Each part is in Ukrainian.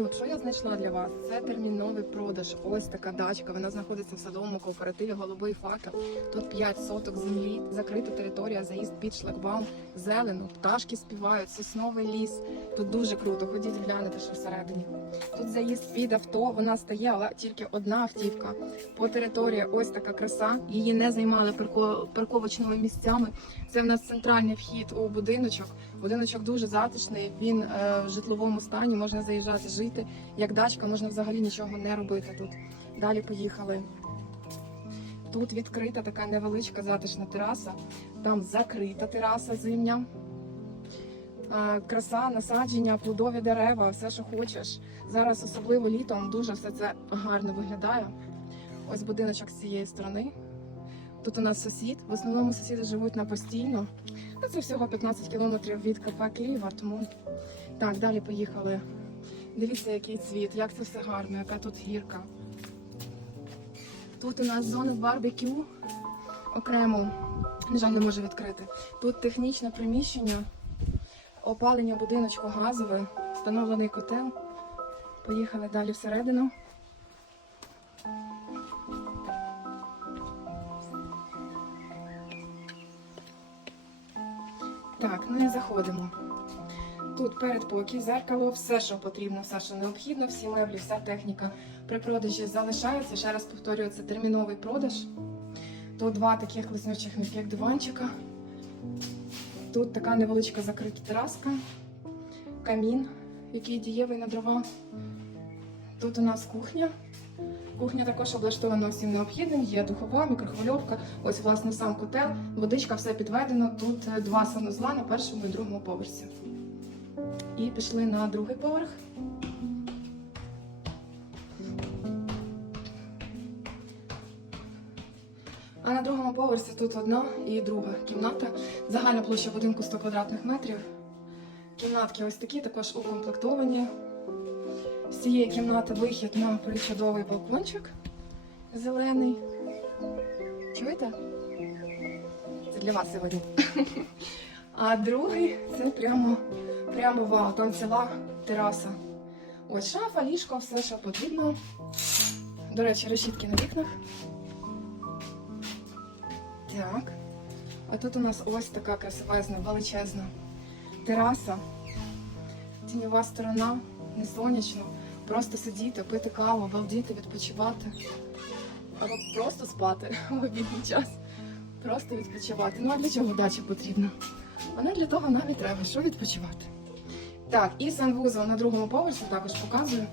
Народ, що я знайшла для вас? Це терміновий продаж. Ось така дачка. Вона знаходиться в садовому кооперативі Голубий факел. Тут 5 соток землі, закрита територія, заїзд під шлагбаум, зелено, пташки співають, сосновий ліс. Тут дуже круто. Ходіть глянете, що всередині. Тут заїзд під авто. Вона але тільки одна автівка. По території ось така краса. Її не займали парковочними місцями. Це в нас центральний вхід у будиночок. Будиночок дуже затишний. Він е, в житловому стані. Можна заїжджати жити. Як дачка, можна взагалі нічого не робити тут. Далі поїхали. Тут відкрита така невеличка затишна тераса. Там закрита тераса зимня. Краса, насадження, плодові дерева, все, що хочеш. Зараз, особливо літом, дуже все це гарно виглядає. Ось будиночок з цієї сторони. Тут у нас сусід. В основному сусіди живуть на постійно. Це всього 15 кілометрів від КП Києва, тому так, далі поїхали. Дивіться, який цвіт, як це все гарно, яка тут гірка. Тут у нас зона барбекю окремо, на жаль, не можу відкрити. Тут технічне приміщення, опалення будиночку газове, встановлений котел. Поїхали далі всередину. Так, ну і заходимо. Тут передпокій, зеркало, все, що потрібно, все, що необхідно, всі меблі, вся техніка при продажі залишається. Ще раз повторюю, це терміновий продаж. Тут два таких лиснючих м'яких диванчика. Тут така невеличка закрита тераска, камін, який дієвий на дрова. Тут у нас кухня. Кухня також облаштована всім необхідним. Є духова, мікрохвильовка, ось власне сам котел, водичка, все підведено. Тут е, два санузла на першому і другому поверсі. І пішли на другий поверх. А на другому поверсі тут одна і друга кімната. Загальна площа будинку 100 квадратних метрів. Кімнатки ось такі, також укомплектовані. З цієї кімнати вихід на причудовий балкончик зелений. Чуєте? Це для вас сьогодні. А другий це прямо, прямо вау, там ціла тераса. Ось шафа, ліжко, все, що потрібно. До речі, решітки на вікнах. Так. А тут у нас ось така красивезна, величезна тераса. Тіньова сторона, не сонячно. Просто сидіти, пити каву, балдіти, відпочивати. Або просто спати в обідній час. Просто відпочивати. Ну а для чого дача потрібна? Вона для того нам і треба, що відпочивати. Так, і санвузол на другому поверсі також показує,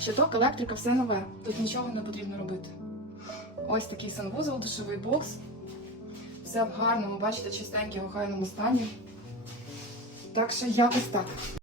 що ток, електрика, все нове. Тут нічого не потрібно робити. Ось такий санвузол, душовий бокс. Все в гарному, бачите, чистенькому, охайному стані. Так що якось так.